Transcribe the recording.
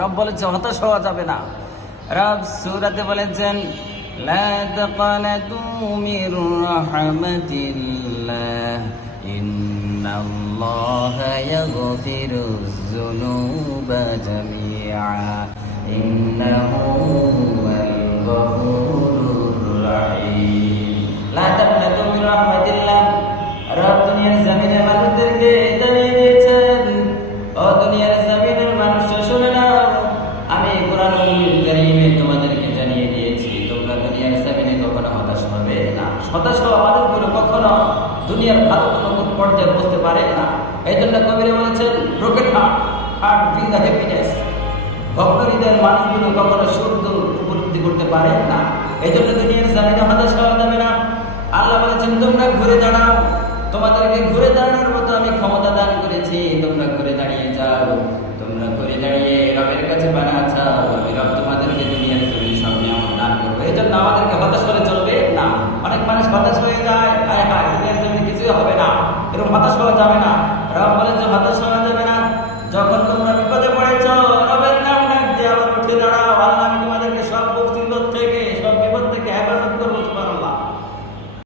রব বলেছে হতাশ হওয়া যাবে না। রব সূরাতে বলেছেন লা তাকানাতু মির রাহমাতিল্লাহ ইন্নাল্লাহা ইয়াগফিরুয যুনুবা জামিআ ইন্নাহু হুয়াল গফুরুর রাহিম। লা তাকানাতু মির রাহমাতিল্লাহ, রব দুনিয়ার জমিনের মানুষদেরকে জানিয়ে দিয়েছেন, ও দুনিয়ার জমিনের মানুষ শুনে নাও, আমি কোরআনুল কারীমে তোমাদেরকে জানিয়ে দিয়েছি তোমরা দুনিয়ার জমিনে কখনো হতাশ হবে না। হতাশ হওয়া মানুষগুলো কখনো দুনিয়ার ভালো কোনো পর্যায়ে বুঝতে পারে না। এই জন্য কবিরা বলেছেন broken heart will the happiness. ভক্ত হৃদয়ের মানুষগুলো কখনো শুদ্ধ উপলব্ধি করতে পারে না। এই জন্য দুনিয়ার জমিনে হতাশ হওয়া যাবে না। আল্লাহ বলেছেন তোমরা ঘুরে দাঁড়াও, তোমাদেরকে ঘুরে দাঁড়ানোর মতো আমি ক্ষমতা দান করেছি, তোমরা ঘুরে দাঁড়িয়ে যাও। তোমরা ঘুরে দাঁড়িয়ে রবের কাছে বানা চাও, আমি রব তোমাদেরকে দুনিয়ার জমিনে সব নিয়ামত দান করবো। এই জন্য আমাদেরকে হতাশ হলে চলবে না। অনেক মানুষ হতাশ হয়ে যায়, হায় হায় দুনিয়ার জমিনে কিছুই হবে না, এরকম হতাশ হওয়া যাবে না। রব বলে যে হতাশ হওয়া যাবে না। যখন তোমরা বিপদে পড়েছ রবের নাম ডাক দিয়ে আবার উঠে দাঁড়াও।